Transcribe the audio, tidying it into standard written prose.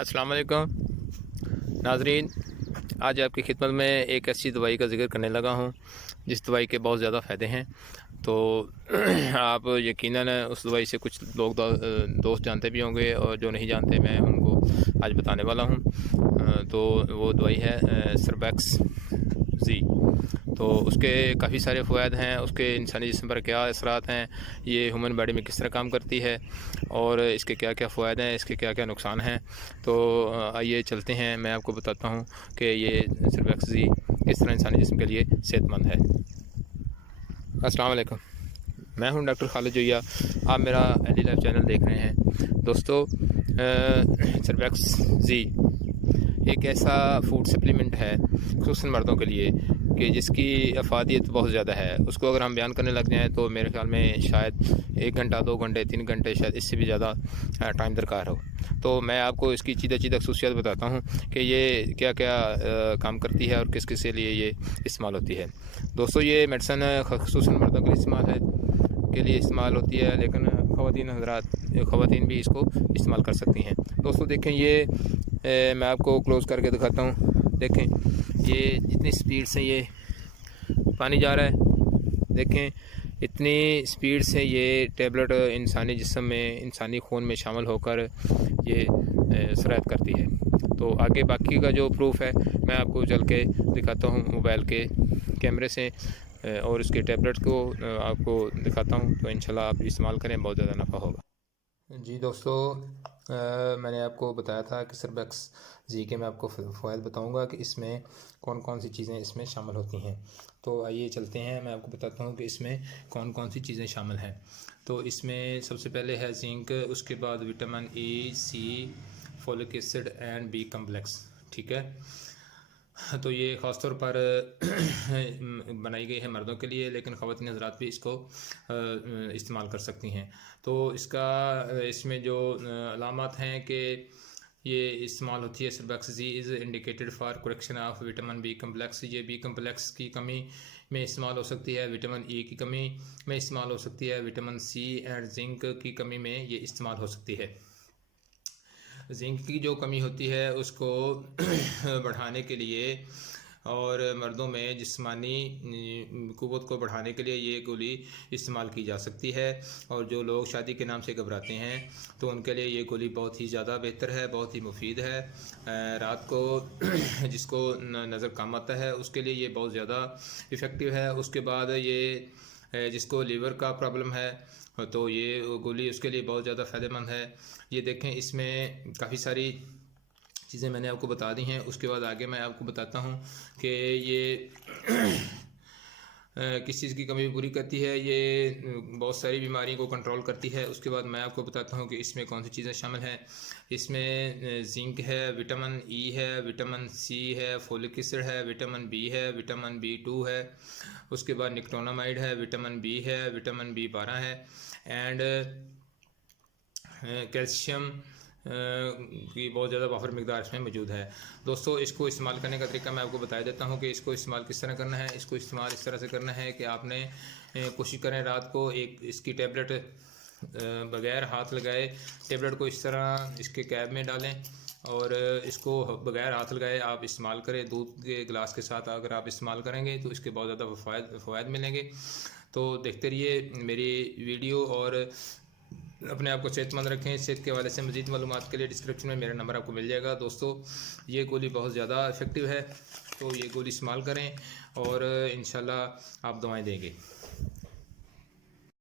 अस्सलाम वालेकुम नाज़रीन, आज आपकी खिदमत में एक ऐसी दवाई का ज़िक्र करने लगा हूँ जिस दवाई के बहुत ज़्यादा फ़ायदे हैं। तो आप यकीनन उस दवाई से कुछ लोग दोस्त जानते भी होंगे और जो नहीं जानते मैं उनको आज बताने वाला हूँ। तो वो दवाई है सर्बैक्स ज़ी। तो उसके काफ़ी सारे फ़वाद हैं, उसके इंसानी जिस्म पर क्या असरात हैं, ये ह्यूमन बॉडी में किस तरह काम करती है और इसके क्या क्या फ़वाद हैं, इसके क्या क्या नुकसान हैं। तो आइए चलते हैं, मैं आपको बताता हूँ कि ये सर्बैक्स ज़ी किस तरह इंसानी जिस्म के लिए सेहतमंद है। अस्सलाम वालेकुम, मैं हूं डॉक्टर खालिद जोया। आप मेरा एली लाइफ चैनल देख रहे हैं। दोस्तों, सर्बैक्स ज़ी एक ऐसा फूड सप्लीमेंट है खुसूसन मर्दों के लिए कि जिसकी अफादियत बहुत ज़्यादा है। उसको अगर हम बयान करने लग जाएँ तो मेरे ख्याल में शायद 1 घंटा, 2 घंटे, 3 घंटे, शायद इससे भी ज़्यादा टाइम दरकार हो। तो मैं आपको इसकी चीज़ खसूसियात बताता हूँ कि ये क्या क्या काम करती है और किस किस के लिए ये इस्तेमाल होती है। दोस्तों, ये मेडिसन खुसूसन मर्दों के लिए इस्तेमाल होती है, लेकिन ख़वातीन भी इसको इस्तेमाल कर सकती हैं। दोस्तों देखें, ये मैं आपको क्लोज़ करके दिखाता हूँ। देखें, ये जितनी स्पीड से ये पानी जा रहा है, देखें इतनी स्पीड से ये टैबलेट इंसानी जिस्म में, इंसानी खून में शामिल होकर ये सरायत करती है। तो आगे बाकी का जो प्रूफ है मैं आपको चल के दिखाता हूँ मोबाइल के कैमरे से और इसके टैबलेट को आपको दिखाता हूँ। तो इंशाल्लाह आप इस्तेमाल करें, बहुत ज़्यादा नफ़ा होगा। जी दोस्तों, मैंने आपको बताया था कि सर्बैक्स ज़ी के मैं आपको फ़वाद बताऊंगा कि इसमें कौन कौन सी चीज़ें इसमें शामिल होती हैं। तो आइए चलते हैं, मैं आपको बताता हूँ कि इसमें कौन कौन सी चीज़ें शामिल हैं। तो इसमें सबसे पहले है जिंक, उसके बाद vitamin E, C, folic acid and B complex. ठीक है, तो ये ख़ास तौर पर बनाई गई है मर्दों के लिए, लेकिन ख़वातीन हज़रात भी इसको इस्तेमाल कर सकती हैं। तो इसमें जो अलामत हैं कि ये इस्तेमाल होती है, Surbex Z is indicated for correction of vitamin B complex. ये बी कम्प्लेक्स की कमी में इस्तेमाल हो सकती है, विटामिन ई की कमी में इस्तेमाल हो सकती है, विटामिन सी एंड जिंक की कमी में ये इस्तेमाल हो सकती है। जिंक की जो कमी होती है उसको बढ़ाने के लिए और मर्दों में जिस्मानी क़ुव्वत को बढ़ाने के लिए ये गोली इस्तेमाल की जा सकती है। और जो लोग शादी के नाम से घबराते हैं तो उनके लिए ये गोली बहुत ही ज़्यादा बेहतर है, बहुत ही मुफीद है। रात को जिसको नज़र कम आता है उसके लिए ये बहुत ज़्यादा इफ़ेक्टिव है। उसके बाद ये जिसको लीवर का प्रॉब्लम है तो ये गोली उसके लिए बहुत ज़्यादा फ़ायदेमंद है। ये देखें, इसमें काफ़ी सारी चीज़ें मैंने आपको बता दी हैं। उसके बाद आगे मैं आपको बताता हूँ कि ये किस चीज़ की कमी पूरी करती है। ये बहुत सारी बीमारियों को कंट्रोल करती है। उसके बाद मैं आपको बताता हूँ कि इसमें कौन सी चीज़ें शामिल हैं। इसमें जिंक है, विटामिन ई है, विटामिन सी है, फोलिक एसिड है, विटामिन बी है, विटामिन B2 है। उसके बाद निकोटिनामाइड है, विटामिन बी है, विटामिन B12 है एंड कैल्शियम की बहुत ज़्यादा वाफर मिकदार इसमें मौजूद है। दोस्तों, इसको इस्तेमाल करने का तरीका मैं आपको बता देता हूँ कि इसको इस्तेमाल किस तरह करना है। इसको इस्तेमाल इस तरह से करना है कि आपने कोशिश करें रात को एक इसकी टैबलेट बग़ैर हाथ लगाए टैबलेट को इस तरह इसके कैब में डालें और इसको बग़ैर हाथ लगाए आप इस्तेमाल करें। दूध के गिलास के साथ अगर आप इस्तेमाल करेंगे तो इसके बहुत ज़्यादा फ़वाद मिलेंगे। तो देखते रहिए मेरी वीडियो और अपने आप को सेहतमंद रखें। सेहत के हवाले से मज़ीद मालूमात के लिए डिस्क्रिप्शन में मेरा नंबर आपको मिल जाएगा। दोस्तों, ये गोली बहुत ज़्यादा इफ़ेक्टिव है, तो ये गोली इस्तेमाल करें और इंशाल्लाह आप दवाएं देंगे।